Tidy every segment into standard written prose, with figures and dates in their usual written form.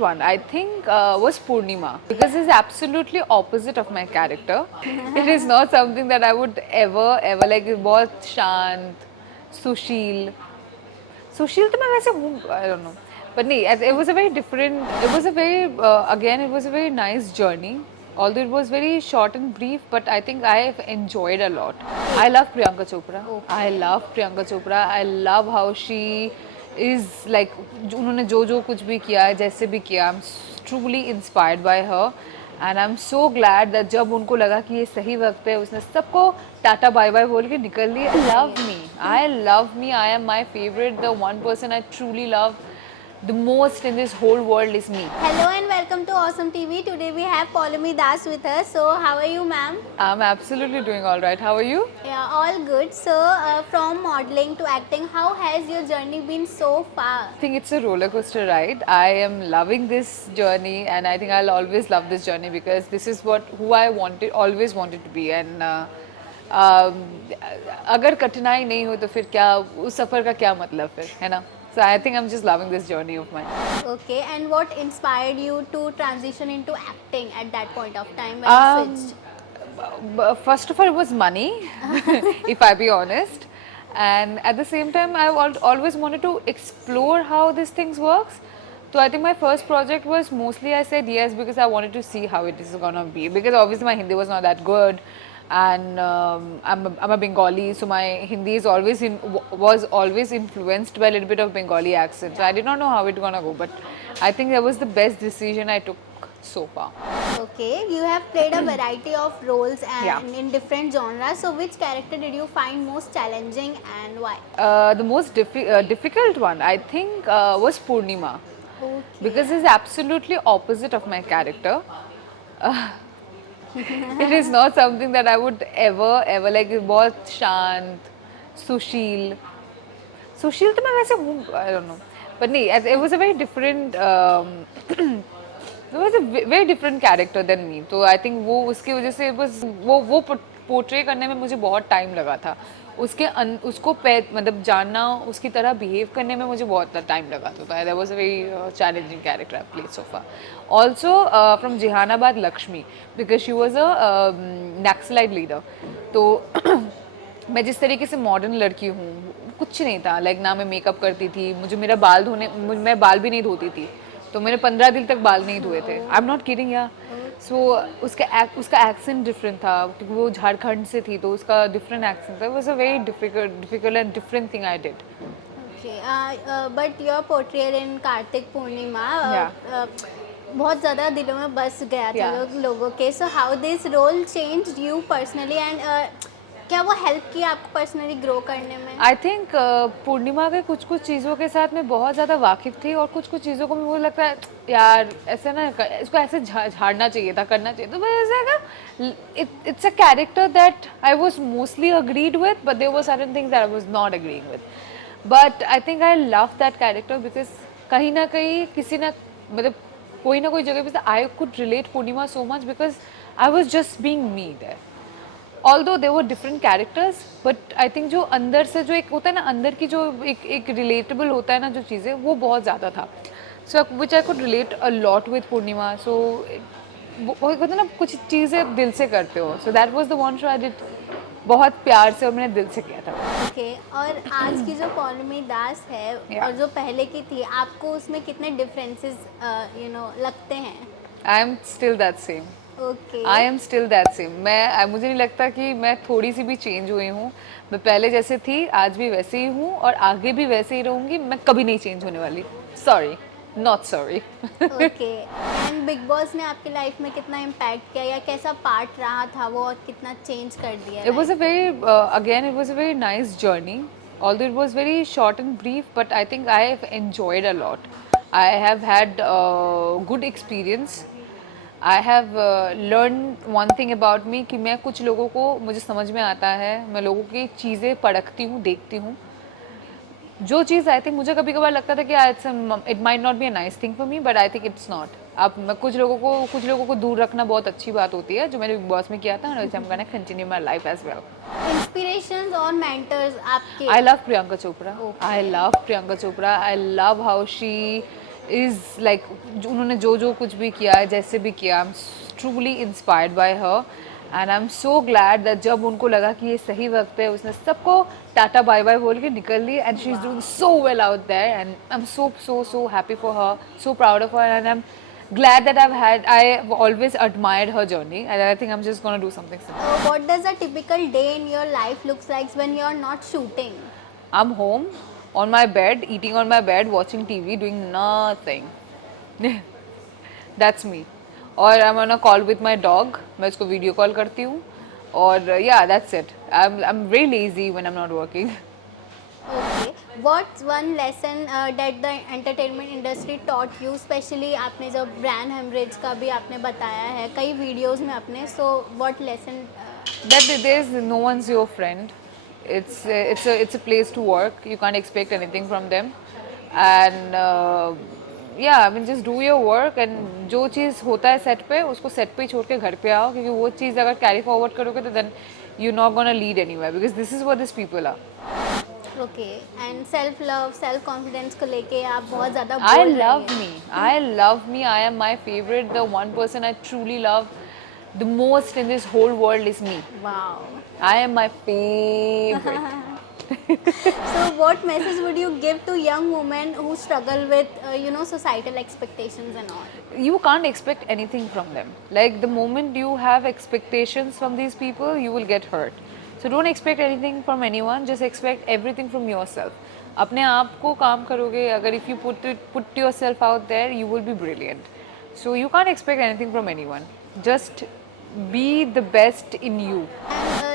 one I think was Purnima, because it's absolutely opposite of my character. It is not something that I would ever like. बहुत शांत, सुशील, सुशील तो मैं वैसे हूँ, I don't know, but नहीं, it was a very different. It was a very again, it was a very nice journey. Although it was very short and brief, but I think I have enjoyed a lot. I love Priyanka Chopra. I love Priyanka Chopra. I love how she is like, उन्होंने जो कुछ भी किया है, जैसे भी किया, I'm truly inspired by her. And I'm so glad that जब उनको लगा कि ये सही वक्त है, उसने सबको टाटा बाय बाय बोल के निकल ली. I love me. I am my favorite. The one person I truly love the most in this whole world is me. Hello and welcome to Awesome TV. Today we have Poulami Das with us. So how are you, ma'am? I'm absolutely doing all right. How are you? Yeah, all good. So from modeling to acting, how has your journey been so far? I think it's a roller coaster ride. I am loving this journey, and I think I'll always love this journey because this is who I always wanted to be. And अगर कठिनाई नहीं हो तो फिर क्या, उस सफर का क्या मतलब फिर, है ना? So I think I'm just loving this journey of mine. Okay, and what inspired you to transition into acting at that point of time when you switched? First of all, it was money, if I be honest. And at the same time, I've always wanted to explore how this things works. So I think my first project was mostly I said yes because I wanted to see how it is gonna be. Because obviously my Hindi was not that good, and I'm a Bengali, so my Hindi is was always influenced by a little bit of Bengali accent. So I did not know how it's gonna go, but I think that was the best decision I took so far. Okay, you have played a variety of roles and Yeah. in different genres. So which character did you find most challenging and why? The most difficult one I think was Purnima. Okay. Because it's absolutely opposite of my character. It is not something that I would ever like. बहुत शांत, सुशील, सुशील तो मैं वैसे हूँ, I don't know, but नहीं, it was a very different it was a very different character than me. तो I think वो उसकी वजह से वो पोर्ट्रे करने में मुझे बहुत टाइम लगा था. उसको मतलब जानना, उसकी तरह बिहेव करने में मुझे बहुत टाइम लगा था. That was a very challenging character I played so far. Also from Jehanabad Lakshmi, because she was a Naxalite leader. तो मैं जिस तरीके से मॉडर्न लड़की हूँ, कुछ नहीं था. लाइक ना मैं मेकअप करती थी, मैं बाल भी नहीं धोती थी, तो मैंने 15 दिन तक बाल नहीं धोए थे. आई एम नॉट किडिंग या. सो उसका एक्सेंट डिफरेंट था क्योंकि वो झारखंड से थी, तो उसका डिफरेंट एक्सेंट था. It was a very difficult and different thing I did. Okay, but your portrayal in Kartik Purnima बहुत ज़्यादा दिलों में बस गया था लोगों के. So how this role changed you personally and क्या वो हेल्प किया आपको पर्सनली ग्रो करने में? आई थिंक पूर्णिमा के कुछ चीज़ों के साथ मैं बहुत ज़्यादा वाकिफ़ थी, और कुछ चीज़ों को मुझे लगता है यार ऐसे ना, इसको ऐसे झाड़ना चाहिए था, करना चाहिए. तो मैं ऐसा it's a character that I was mostly agreed with, but there were certain things that I was not agreeing with. But I think I love that character because कहीं ना कहीं मतलब कोई ना कोई जगह पे I could relate Purnima so much because I was just being me there. Although there were different characters, but I think जो अंदर से जो एक होता है ना, अंदर की जो एक relatable होता है ना जो चीज़ें, वो बहुत ज़्यादा था. So which I could relate a lot with Purnima. So वो होता है ना, कुछ चीज़ें दिल से करते हो. So that was the one show I did बहुत प्यार से, और मैंने दिल से किया था. Okay, और आज की जो पौलमी दास है और जो पहले की थी, आपको उसमें कितने differences लगते हैं? I am still that same. Okay. I am still that same. मुझे नहीं लगता कि मैं थोड़ी सी भी चेंज हुई हूँ. मैं पहले जैसे थी आज भी वैसे ही हूँ, और आगे भी वैसे ही रहूँगी. मैं कभी नहीं चेंज होने वाली. Sorry, not sorry. Okay. And big boss ने आपकी लाइफ में कितना इम्पैक्ट किया, या कैसा पार्ट रहा था वो, और कितना चेंज कर दिया? It was a very again it was a very nice journey. Although it was very short and brief, but I think I have enjoyed a lot. I have had good experience. I have learned one thing about me कि मैं कुछ लोगों को, मुझे समझ में आता है, मैं लोगों की चीज़ें परखती हूँ, देखती हूँ. जो चीज़ आई थिंक मुझे कभी कभार लगता था कि it might not be a nice thing for me, but I think it's not. अब मैं कुछ लोगों को दूर रखना बहुत अच्छी बात होती है, जो मैंने बिग बॉस में किया था, और I'm gonna continue my life as well. Inspirations और मेंटर्स आपके? I love Priyanka Chopra. I love Priyanka Chopra. I love how she is like उन्होंने जो कुछ भी किया है, जैसे भी किया, I'm truly inspired by her and I'm so glad that जब उनको लगा कि ये सही वक्त है, उसने सबको टाटा बाय बाय बोल के निकल ली and she's doing so well out there and I'm so happy for her, so proud of her and I'm glad that I've always admired her journey and I think I'm just gonna do something similar. What does a typical day in your life looks like when you're not shooting? I'm home on my bed, eating on my bed, watching TV, doing nothing. That's me. Or I'm on a call with my dog. मैं उसको video call करती हूँ. और yeah, that's it. I'm very lazy when I'm not working. Okay. What's one lesson that the entertainment industry taught you, especially आपने जब brand hemorrhage का भी आपने बताया है कई videos में आपने, so what lesson? That there's no one's your friend. It's a place to work. You can't expect anything from them. And yeah, I mean just do your work and जो चीज़ होता है सेट पे उसको set पे ही छोड़ के घर पे आओ क्योंकि वो चीज़ अगर कैरी फॉरवर्ड करोगे तो then you're not gonna lead anywhere because this is what these people are. Okay. And self love, self confidence को लेके आप बहुत ज़्यादा I बोल रही love हैं. me. I love me. I am my favorite. The one person I truly love the most in this whole world is me. Wow. I am my favorite. So what message would you give to young women who struggle with societal expectations and all? You can't expect anything from them. Like the moment you have expectations from these people, you will get hurt. So don't expect anything from anyone. Just expect everything from yourself. अपने आप को काम करोगे अगर if you put yourself out there, you will be brilliant. So you can't expect anything from anyone. Just be the best in you.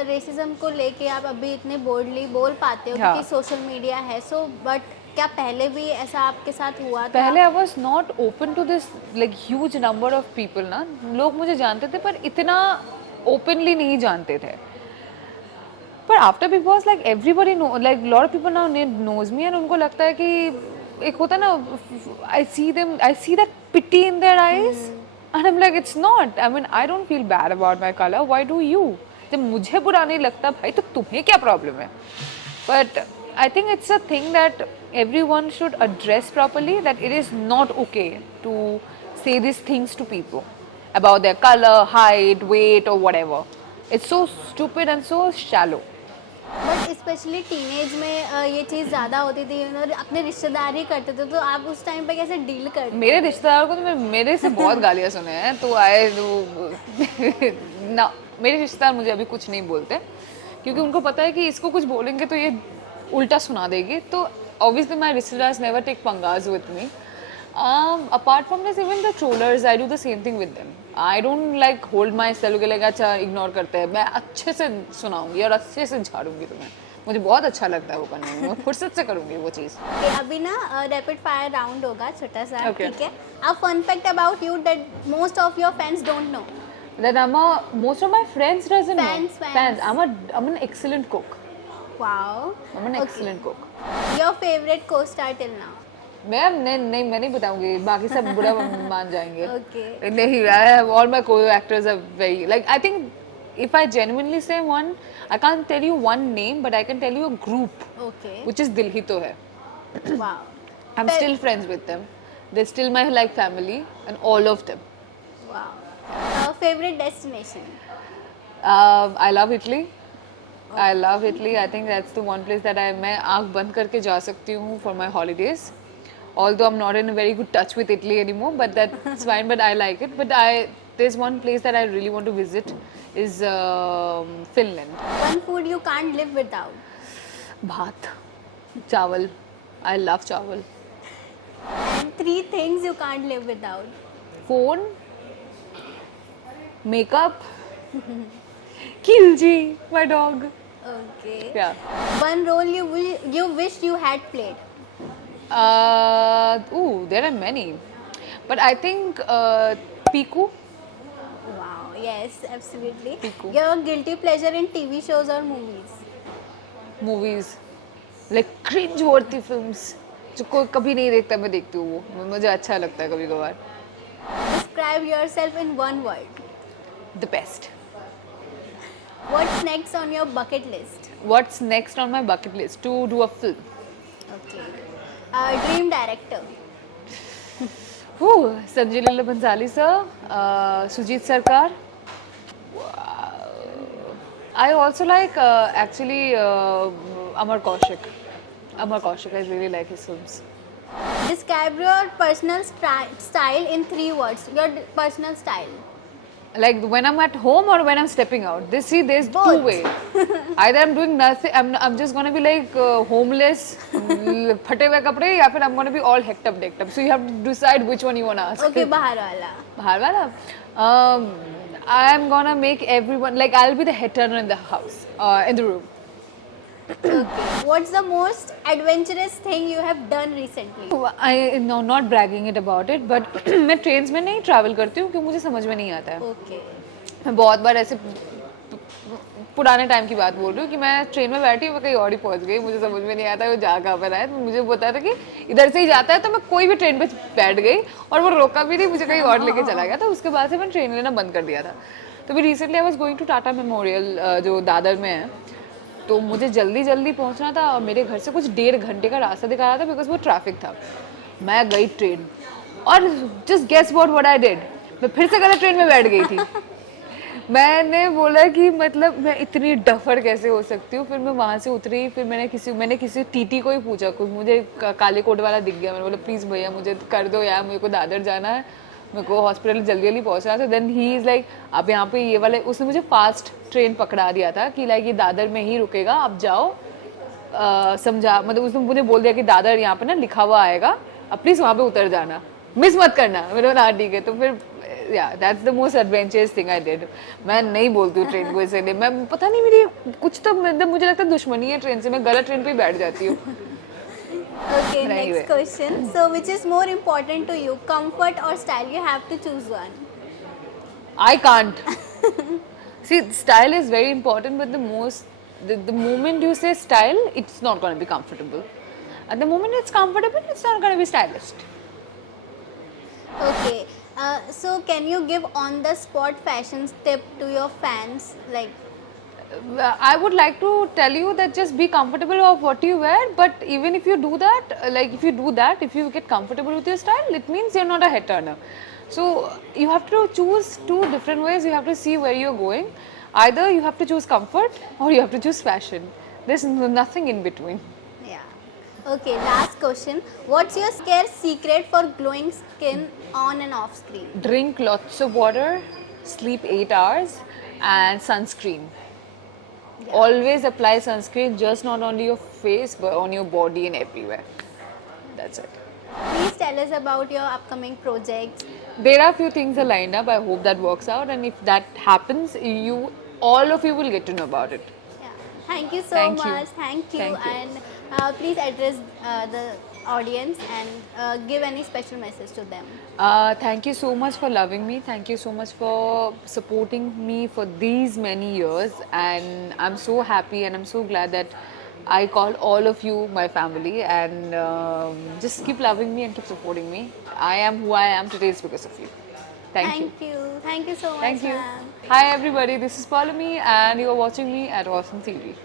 And racism को लेके आप अभी इतने बोल्डली बोल पाते हो हाँ. क्योंकि सोशल मीडिया है, सो बट क्या पहले भी ऐसा आपके साथ हुआ था? पहले I was not open to this like huge number of people ना, लोग मुझे जानते थे पर इतना openly नहीं जानते थे. पर after Big Boss like everybody know like lot of people now knows me and उनको लगता है कि एक होता है ना, I see that pity in their eyes and I'm like it's not. I mean I don't feel bad about my color. Why do you? जब मुझे बुरा नहीं लगता भाई तो तुम्हें क्या प्रॉब्लम है? But I think it's a thing that everyone should address properly, that it is not okay to say these things to people about their color, height, weight or whatever. It's so stupid and so shallow. But specially teenage में ये चीज़ ज़्यादा होती थी, अपने रिश्तेदार ही करते थे, तो आप उस टाइम पे कैसे डील करते? मेरे रिश्तेदारों को तो मेरे से बहुत गालियाँ सुने हैं तो ना मेरे रिश्तेदार मुझे अभी कुछ नहीं बोलते क्योंकि उनको पता है कि इसको कुछ बोलेंगे तो ये उल्टा सुना देगी. तो obviously my रिश्तेदार never take पंगास with me. Apart from this, even the trollers, I do the same thing with them. I don't like hold myself कि like अच्छा इग्नोर करते हैं. मैं अच्छे से सुनाऊंगी और अच्छे से झाड़ूंगी तुम्हें. मुझे बहुत अच्छा लगता है वो करने में. मैं फुर्सत से करूंगी वो चीज़. अभी ना रैपिड फायर राउंड होगा छोटा सा, Okay. ठीक है? अब fun fact about you that most of your fans don't know. That most of my friends doesn't know. Fans. I'm an excellent cook. Wow. I'm an excellent cook. Your favourite co-star till now? मैं नहीं बताऊंगी, बाकी सब बुरा मान जाएंगे. Okay. नहीं, all my co-actors are very like I think if I genuinely say one, I can't tell you one name, but I can tell you a group, Okay. which is Dil Hi To Hai. Wow. I'm still friends with them. They're still my like family, and all of them. Wow. Favorite destination? I love Italy. I love Italy. I think that's the one place that मैं आँख बंद करके जा सकती हूँ for my holidays. Although I'm not in a very good touch with Italy anymore, but that's fine. But I like it. But there's one place that I really want to visit is Finland. One food you can't live without? Bhat, chawal. I love chawal. And 3 things you can't live without? Phone, makeup, Kilji, my dog. Okay. Yeah. One role you wish you had played? There are many. But I think Piku. Wow, yes, absolutely. Piku. Your guilty pleasure in TV shows or movies? Movies. Like cringe-worthy films. जो कोई कभी नहीं देखता मैं देखती हूँ वो. मुझे अच्छा लगता है कभी कभार. Describe yourself in one word. The best. What's next on your bucket list? What's next on my bucket list? To do a film. Okay. Dream director? Sanjay Leela Bhansali sir, Sujit Sarkar. I also like actually Amar Kaushik. Amar Kaushik, I really like his films. Describe your personal style in 3 words. Your personal style. Like when I'm at home or when I'm stepping out. There's two Both. ways. Either I'm doing nothing, I'm just gonna be like homeless, phate hue kapde, या फिर I'm gonna be all hecked up, decked up. So you have to decide which one you wanna ask. Okay, bahar wala. बाहर वाला. I'm gonna make everyone like I'll be the head turner in the house, in the room. Okay. What's the most adventurous thing you have done recently? I no not bragging it about it, but मैं trains में नहीं travel करती हूँ क्योंकि मुझे समझ में नहीं आता है. Okay. मैं बहुत बार ऐसे पुराने टाइम की बात बोल रही हूँ कि मैं ट्रेन में बैठी हूँ, मैं कहीं और ही पहुँच गई, मुझे समझ में नहीं आता वो जा कहाँ पर आया. तो मुझे पता था कि इधर से ही जाता है, तो मैं कोई भी ट्रेन पे बैठ गई और वो रोका भी नहीं, मुझे कहीं और लेके चला गया. तो उसके बाद से मैंने ट्रेन लेना बंद कर दिया था. तो भी recently I was going to Tata memorial जो दादर में है, तो मुझे जल्दी जल्दी पहुंचना था और मेरे घर से कुछ 1.5 घंटे का रास्ता दिखा रहा था बिकॉज वो ट्रैफिक था. मैं गई ट्रेन और just guess what I did, मैं फिर से गलत ट्रेन में बैठ गई थी. मैंने बोला कि मतलब मैं इतनी डफर कैसे हो सकती हूँ. फिर मैं वहाँ से उतरी, फिर मैंने किसी टीटी को ही पूछा, कुछ मुझे काले कोट वाला दिख गया. मैंने बोला प्लीज़ भैया मुझे कर दो यार, मेरे को दादर जाना है, मेरे को हॉस्पिटल जल्दी जल्दी पहुँचना है. तो देन ही इज़ लाइक आप यहाँ पे ये वाले, उसने मुझे फास्ट ट्रेन पकड़ा दिया था कि लाइक ये दादर में ही रुकेगा, आप जाओ. समझा, मतलब उसने मुझे बोल दिया कि दादर यहाँ पे ना लिखा हुआ आएगा, अब प्लीज़ वहाँ पे उतर जाना, मिस मत करना. मेरे बोला हाँ ठीक है. तो फिर या that's the most adventurous thing I did. मैं नहीं बोलती हूँ ट्रेन को इसलिए, मैं पता नहीं मेरी कुछ तो मतलब मुझे लगता है दुश्मनी है ट्रेन से, मैं गलत ट्रेन पे ही बैठ जाती हूँ. Okay, But anyway. next question. So, which is more important to you, comfort or style? You have to choose one. I can't. See, style is very important, but the moment you say style, it's not going to be comfortable. At the moment it's comfortable, it's not going to be stylish. Okay. So, can you give on the spot fashion tip to your fans? Like, I would like to tell you that just be comfortable of what you wear, but even if you do that, if you get comfortable with your style, it means you're not a head turner. So you have to choose two different ways. You have to see where you're going. Either you have to choose comfort or you have to choose fashion. There's nothing in between. yeah. Okay, last question. What's your scare secret for glowing skin on and off screen? Drink lots of water, sleep 8 hours, and sunscreen. Yeah. Always apply sunscreen, just not only your face but on your body and everywhere. That's it. Please tell us about your upcoming projects. There are few things are lined up. I hope that works out, and if that happens, all of you will get to know about it. Yeah. Thank you so Thank you. much. Thank you. Thank you. And please address the audience and give any special message to them. Thank you so much for loving me. Thank you so much for supporting me for these many years, and I'm so happy and I'm so glad that I call all of you my family, and just keep loving me and keep supporting me. I am who I am today is because of you. Thank you. Thank you so much. Thank you. ma'am. Hi everybody, this is Palami and you are watching me at Awesome TV.